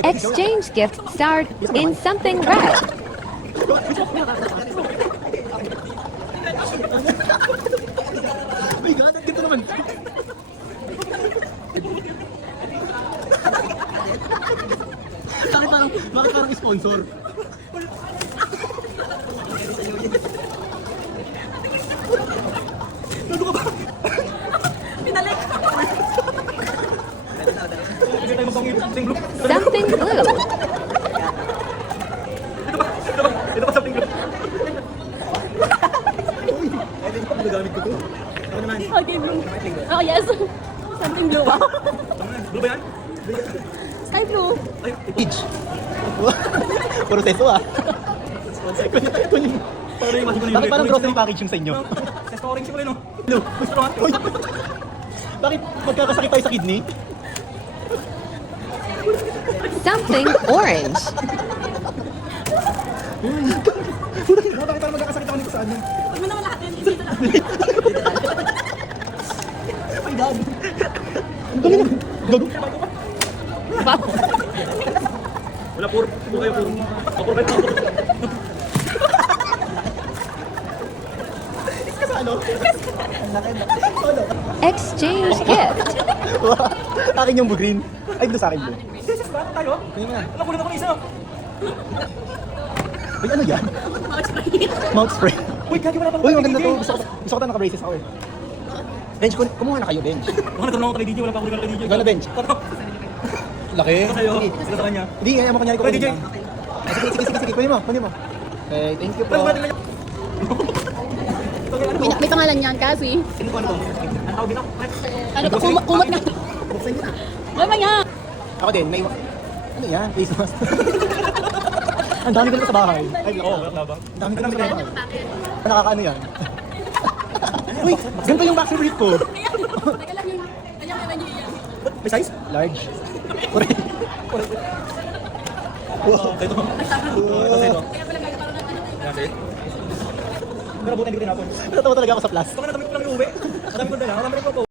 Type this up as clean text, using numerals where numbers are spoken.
Exchange gift start in something red. Oh my God, ang ganda naman. Bakit parang sponsor? Nado ka ba? Pinalik! Something blue. Ito pa something blue. Ay, hindi ko pinagamit ko to. Ako naman. Okay, blue. Oh, yes. Something blue. Wow. Blue ba yan? Sky blue. Ay, peach. Puro teso ah. Parang yung bakit parang grocery packaging sa inyo? Sa orange mo rin, no? Hello, gusto naman. Bakit magkakasakit tayo sa kidney? Something orange. Bakit parang magkakasakit ako nito sa ano? Huwag mo naman lahat yun. Dito lang. Oh my God. Ang galing na. Gago. Wala, puro kayo, puro. Puro kayo, puro. Ano? Ang laki na. Ano? Exchange gift. Akin yung green. Ay, blue sa akin blue. Sis, ba? Tayo? Ngayon na. Wala, kulit ako ng isa. Ay, ano yan? Mga spray. Mouth spray. Uy, gagi, wala pang Uy, maganda to. Gusto ko tayo naka-braces ako eh. Bench, kumuha na kayo, bench. Baka nagkaroon ako kay DJ, wala pa ako kay DJ. Ikaw na bench. Laki. Ito sa'yo, sila sa kanya. Hindi, ayaw mo kanyari ko. Uy, DJ. Sige. Kunin mo. Okay, thank you po. May pangalan yan kasi. Sino ko ano to? Ang tawag din ako. Ano to? Kumot na. Buksan niyo na. Mama niya. Ako din, may... Ano yan? Face mask. Ang dami ko na sa bahay. Ay, Oo, wala ba? ang dami ko na sa bahay. Nakakaano yan? Uy, ganito yung boxer brief ko. Teka lang yun. Kanya ka lang yan. May size? Large. Ito. Ito sa'yo. Kaya pala kayo parang ano. Yan, sa'yo. Pero buti hindi ko tinapon. Natawa talaga ako sa plus. Baka nadamit ko lang yung uwi. Madami ko dala. Madami ko po.